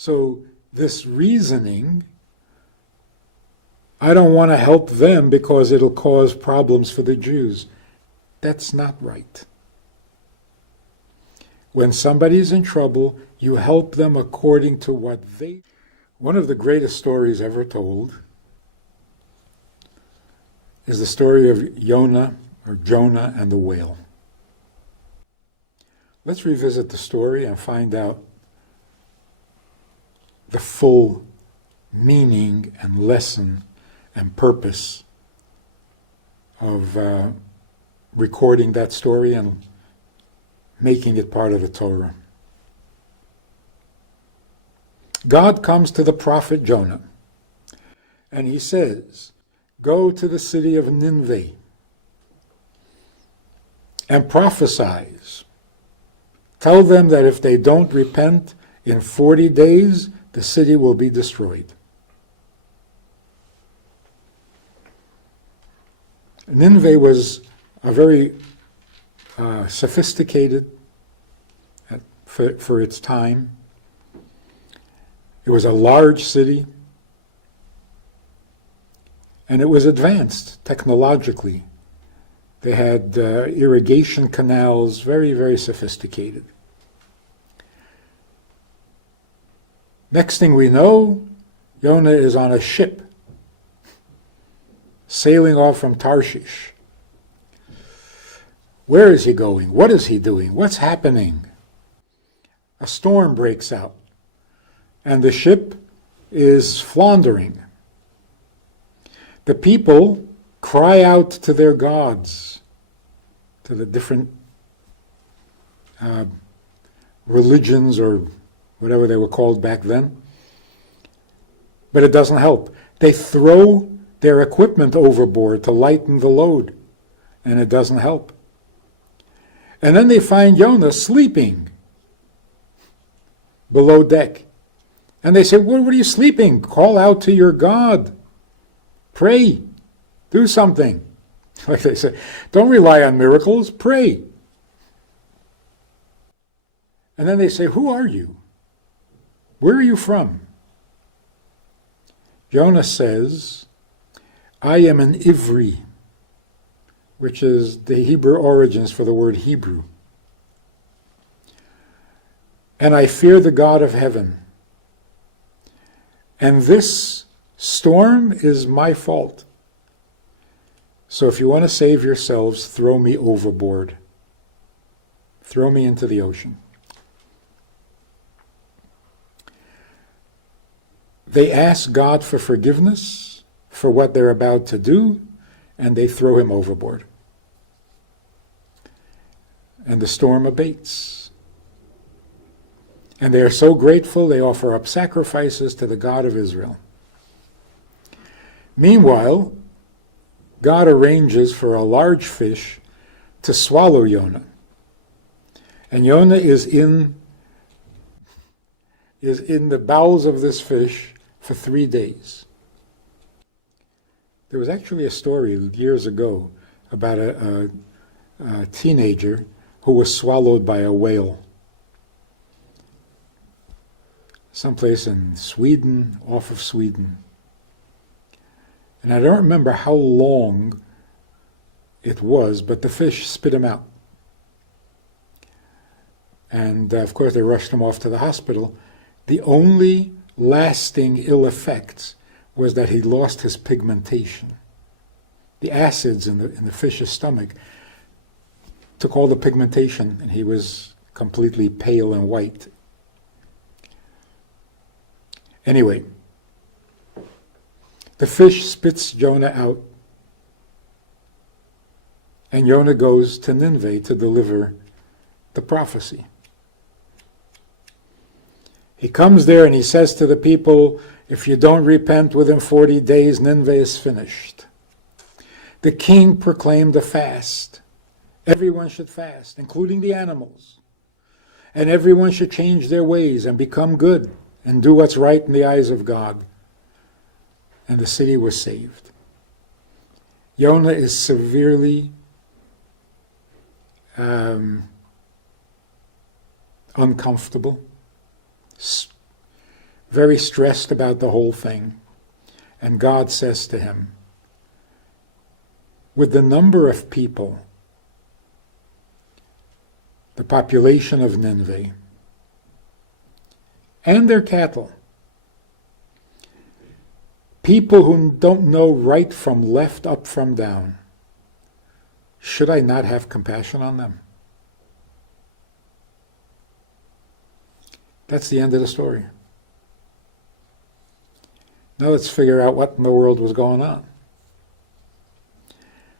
So this reasoning, I don't want to help them because it'll cause problems for the Jews. That's not right. When somebody's in trouble, you help them according to what they... One of the greatest stories ever told is the story of Jonah and the whale. Let's revisit the story and find out the full meaning and lesson and purpose of recording that story and making it part of the Torah. God comes to the prophet Jonah, and he says, go to the city of Nineveh and prophesize. Tell them that if they don't repent in 40 days, the city will be destroyed. Nineveh was a very sophisticated for its time. It was a large city, and it was advanced technologically. They had irrigation canals, very, very sophisticated. Next thing we know, Jonah is on a ship sailing off from Tarshish. Where is he going? What is he doing? What's happening? A storm breaks out, and the ship is floundering. The people cry out to their gods, to the different religions or whatever they were called back then. But it doesn't help. They throw their equipment overboard to lighten the load, and it doesn't help. And then they find Jonah sleeping below deck. And they say, what are you sleeping? Call out to your God. Pray. Do something. Like they say, don't rely on miracles, pray. And then they say, who are you? Where are you from? Jonah says, I am an Ivri, which is the Hebrew origins for the word Hebrew. And I fear the God of heaven. And this storm is my fault. So if you want to save yourselves, throw me overboard. Throw me into the ocean. They ask God for forgiveness for what they're about to do, and they throw him overboard. And the storm abates. And they are so grateful, they offer up sacrifices to the God of Israel. Meanwhile, God arranges for a large fish to swallow Jonah. And Jonah is in the bowels of this fish for 3 days. There was actually a story years ago about a teenager who was swallowed by a whale. Someplace in Sweden, off of Sweden. And I don't remember how long it was, but the fish spit him out. And of course they rushed him off to the hospital. The only lasting ill effects was that he lost his pigmentation. The acids in the fish's stomach took all the pigmentation, and he was completely pale and white. Anyway, the fish spits Jonah out, and Jonah goes to Nineveh to deliver the prophecy. He comes there and he says to the people, if you don't repent within 40 days, Nineveh is finished. The king proclaimed a fast. Everyone should fast, including the animals. And everyone should change their ways and become good and do what's right in the eyes of God. And the city was saved. Jonah is severely uncomfortable, very stressed about the whole thing. And God says to him, with the number of people, the population of Nineveh, and their cattle, people who don't know right from left, up from down, should I not have compassion on them? That's the end of the story. Now let's figure out what in the world was going on.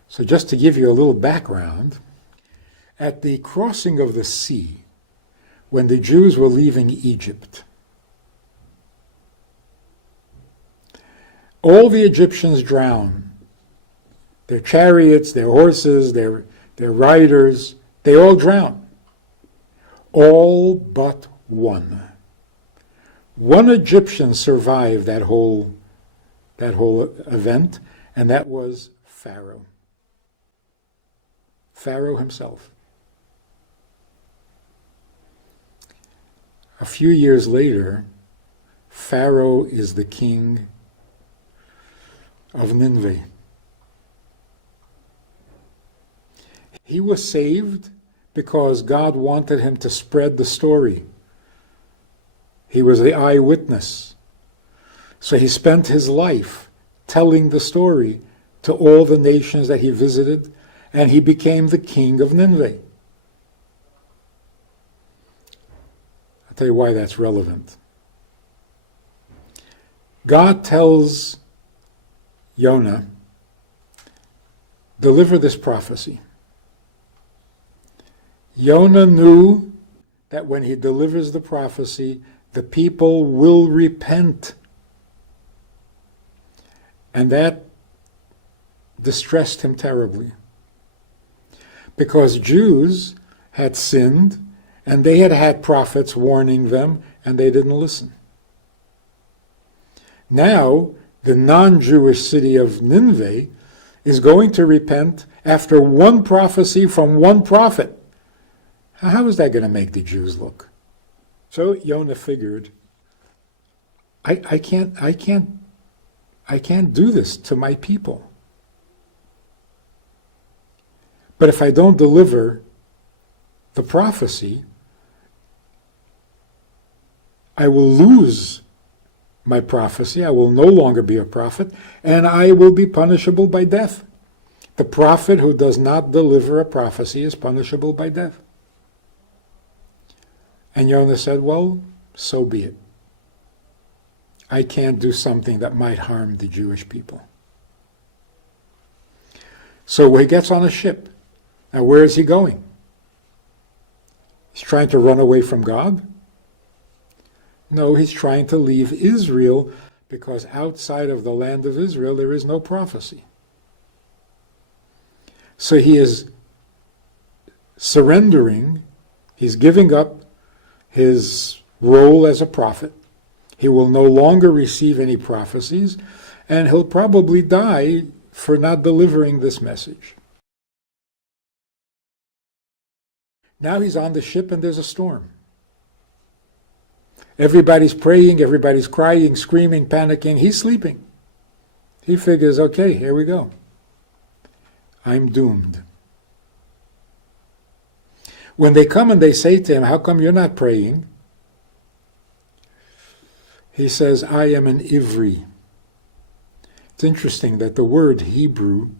So just to give you a little background, at the crossing of the sea, when the Jews were leaving Egypt, all the Egyptians drowned. Their chariots, their horses, their riders, they all drowned. All but one. One Egyptian survived that whole event, and that was Pharaoh. Pharaoh himself. A few years later, Pharaoh is the king of Nineveh. He was saved because God wanted him to spread the story. He was the eyewitness. So he spent his life telling the story to all the nations that he visited, and he became the king of Nineveh. I'll tell you why that's relevant. God tells Jonah, deliver this prophecy. Jonah knew that when he delivers the prophecy, the people will repent. And that distressed him terribly. Because Jews had sinned, and they had had prophets warning them, and they didn't listen. Now, the non-Jewish city of Nineveh is going to repent after one prophecy from one prophet. How is that going to make the Jews look? So Jonah figured, I can't do this to my people. But if I don't deliver the prophecy, I will lose my prophecy. I will no longer be a prophet, and I will be punishable by death. The prophet who does not deliver a prophecy is punishable by death. And Jonah said, well, so be it. I can't do something that might harm the Jewish people. So he gets on a ship. Now where is he going? He's trying to run away from God? No, he's trying to leave Israel, because outside of the land of Israel there is no prophecy. So he is surrendering, he's giving up his role as a prophet. He will no longer receive any prophecies, and he'll probably die for not delivering this message. Now he's on the ship and there's a storm. Everybody's praying, everybody's crying, screaming, panicking. He's sleeping. He figures, okay, here we go. I'm doomed. When they come and they say to him, how come you're not praying? He says, I am an Ivri. It's interesting that the word Hebrew,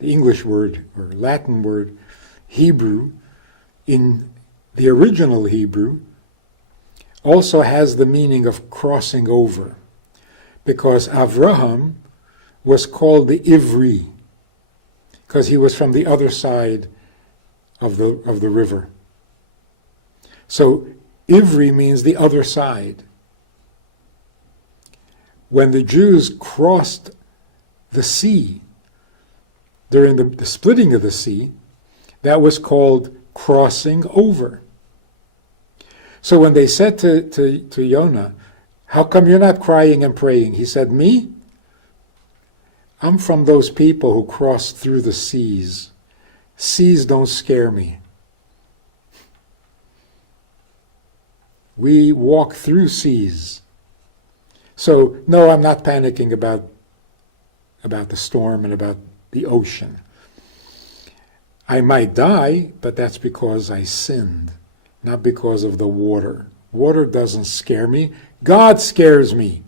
the English word or Latin word Hebrew, in the original Hebrew, also has the meaning of crossing over, because Avraham was called the Ivri, because he was from the other side of the river. So Ivri means the other side. When the Jews crossed the sea during the splitting of the sea, that was called crossing over. So when they said to Jonah, how come you're not crying and praying? He said, me? I'm from those people who crossed through the seas. Seas don't scare me. We walk through seas. So, no, I'm not panicking about the storm and about the ocean. I might die, but that's because I sinned, not because of the water. Water doesn't scare me. God scares me.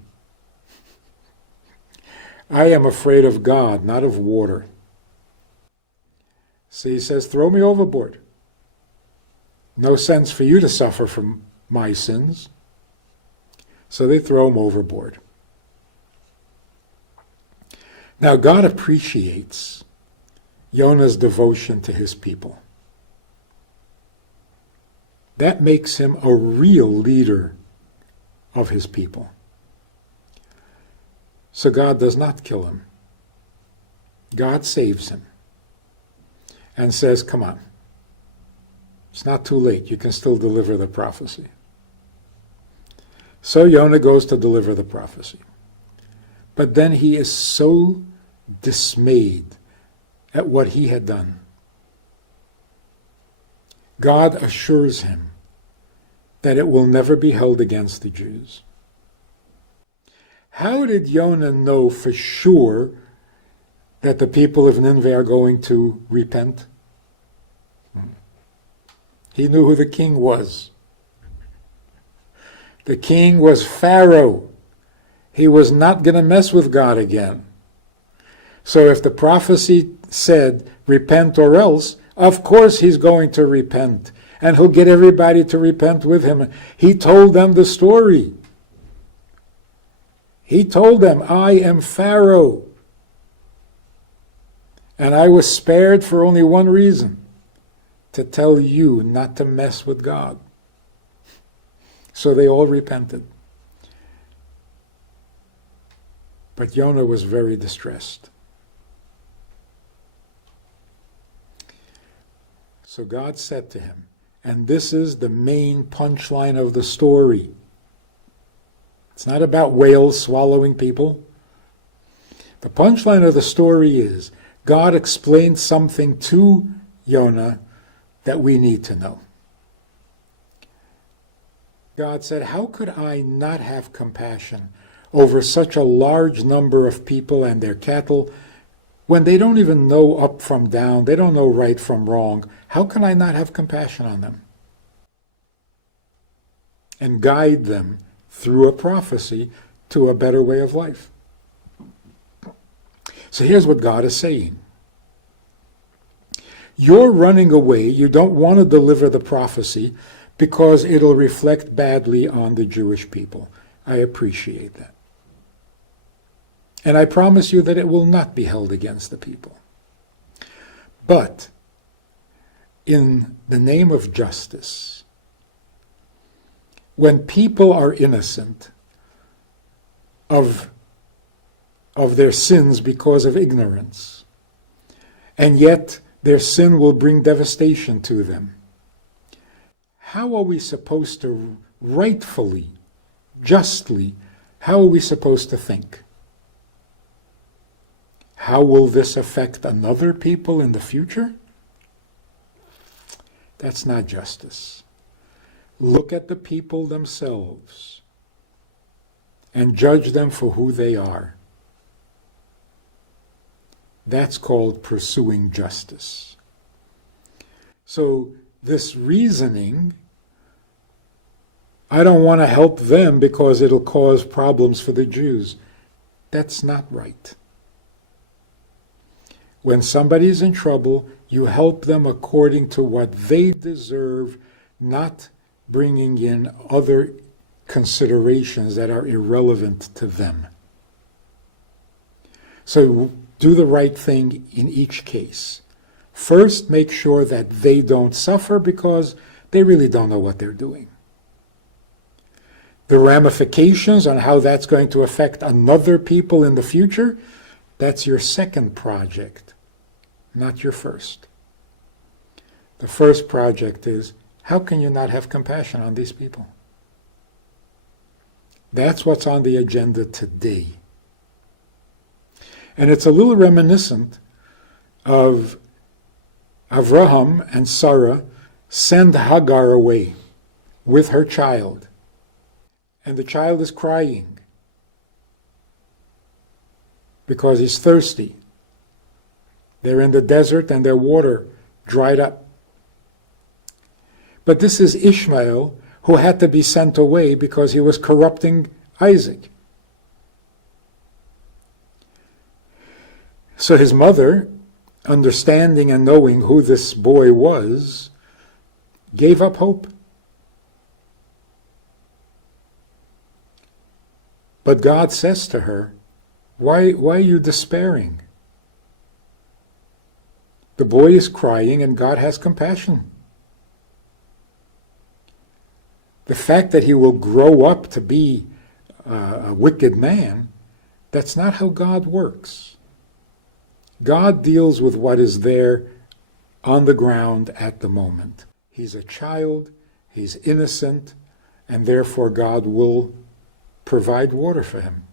I am afraid of God, not of water. So he says, throw me overboard. No sense for you to suffer from my sins. So they throw him overboard. Now God appreciates Jonah's devotion to his people. That makes him a real leader of his people. So God does not kill him. God saves him and says, come on, it's not too late. You can still deliver the prophecy. So Jonah goes to deliver the prophecy. But then he is so dismayed at what he had done. God assures him that it will never be held against the Jews. How did Jonah know for sure that the people of Nineveh are going to repent? He knew who the king was. The king was Pharaoh. He was not going to mess with God again. So if the prophecy said, repent or else, of course he's going to repent. And he'll get everybody to repent with him. He told them the story. He told them, I am Pharaoh. And I was spared for only one reason, to tell you not to mess with God. So they all repented. But Jonah was very distressed. So God said to him, and this is the main punchline of the story. It's not about whales swallowing people. The punchline of the story is God explained something to Jonah that we need to know. God said, how could I not have compassion over such a large number of people and their cattle when they don't even know up from down, they don't know right from wrong? How can I not have compassion on them? And guide them through a prophecy to a better way of life. So here's what God is saying. You're running away, you don't want to deliver the prophecy because it'll reflect badly on the Jewish people. I appreciate that. And I promise you that it will not be held against the people. But in the name of justice, when people are innocent of their sins because of ignorance, and yet their sin will bring devastation to them, how are we supposed to rightfully, justly, how are we supposed to think? How will this affect another people in the future? That's not justice. Look at the people themselves and judge them for who they are. That's called pursuing justice. So this reasoning, I don't want to help them because it'll cause problems for the Jews, that's not right. When somebody's in trouble, you help them according to what they deserve, not bringing in other considerations that are irrelevant to them. So do the right thing in each case. First, make sure that they don't suffer because they really don't know what they're doing. The ramifications on how that's going to affect another people in the future, that's your second project, not your first. The first project is, how can you not have compassion on these people? That's what's on the agenda today. And it's a little reminiscent of Avraham and Sarah send Hagar away with her child. And the child is crying. because he's thirsty. They're in the desert and their water dried up. But this is Ishmael, who had to be sent away because he was corrupting Isaac. So his mother, understanding and knowing who this boy was, gave up hope. But God says to her, why are you despairing? The boy is crying and God has compassion. The fact that he will grow up to be a wicked man, that's not how God works. God deals with what is there on the ground at the moment. He's a child, he's innocent, and therefore God will provide water for him.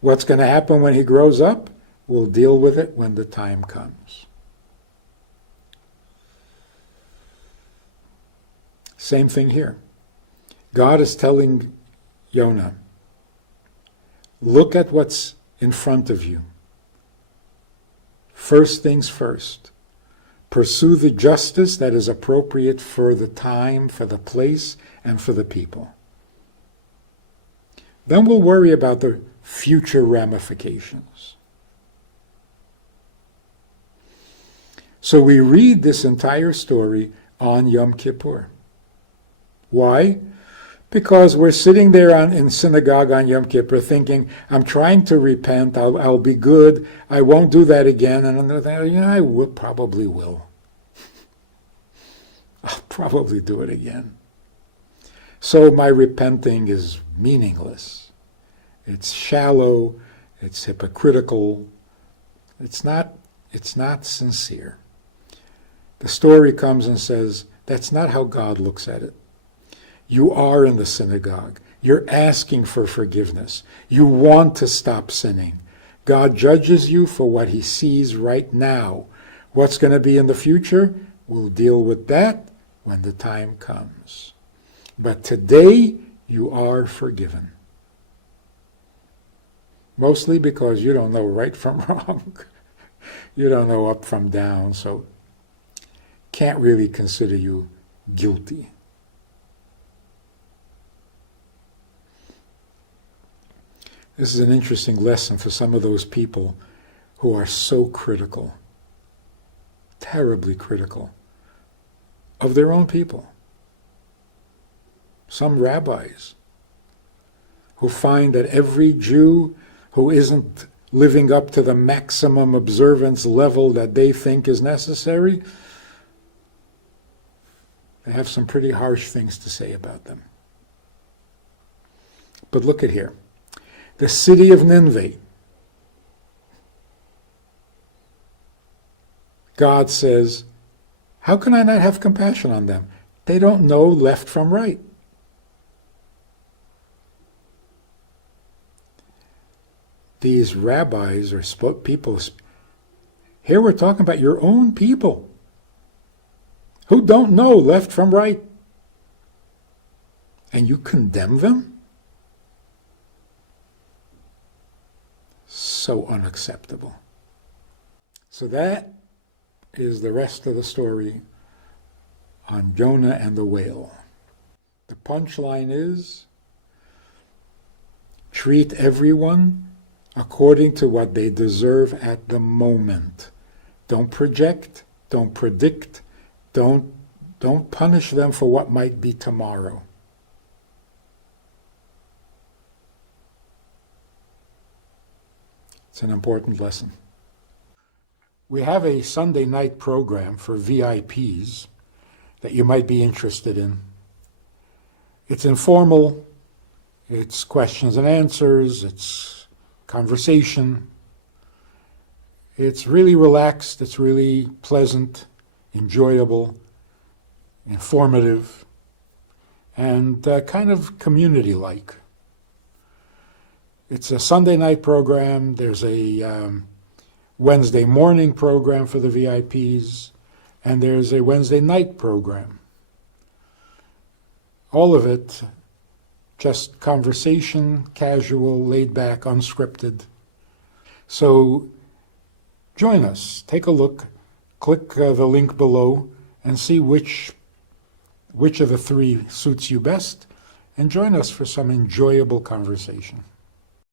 What's going to happen when he grows up? We'll deal with it when the time comes. Same thing here. God is telling Jonah, look at what's in front of you. First things first. Pursue the justice that is appropriate for the time, for the place, and for the people. Then we'll worry about the future ramifications. So we read this entire story on Yom Kippur. Why? Because we're sitting there in synagogue on Yom Kippur thinking, I'm trying to repent, I'll be good, I won't do that again. And another, I probably will. I'll probably do it again. So my repenting is meaningless. It's shallow, it's hypocritical, it's not sincere. The story comes and says, that's not how God looks at it. You are in the synagogue. You're asking for forgiveness. You want to stop sinning. God judges you for what he sees right now. What's going to be in the future? We'll deal with that when the time comes. But today, you are forgiven. Mostly because you don't know right from wrong. You don't know up from down, so can't really consider you guilty. This is an interesting lesson for some of those people who are so critical, terribly critical, of their own people. Some rabbis who find that every Jew who isn't living up to the maximum observance level that they think is necessary, they have some pretty harsh things to say about them. But look at here. The city of Nineveh. God says, how can I not have compassion on them? They don't know left from right. These rabbis or people, here we're talking about your own people who don't know left from right. And you condemn them? So unacceptable. So that is the rest of the story on Jonah and the whale. The punchline is, treat everyone according to what they deserve at the moment. Don't project, don't predict, don't punish them for what might be tomorrow. It's an important lesson. We have a Sunday night program for VIPs that you might be interested in. It's informal, it's questions and answers, it's conversation. It's really relaxed, it's really pleasant, enjoyable, informative, and kind of community-like. It's a Sunday night program. There's a Wednesday morning program for the VIPs, and there's a Wednesday night program. All of it just conversation, casual, laid back, unscripted. So join us. Take a look. Click the link below and see which of the three suits you best, and join us for some enjoyable conversation.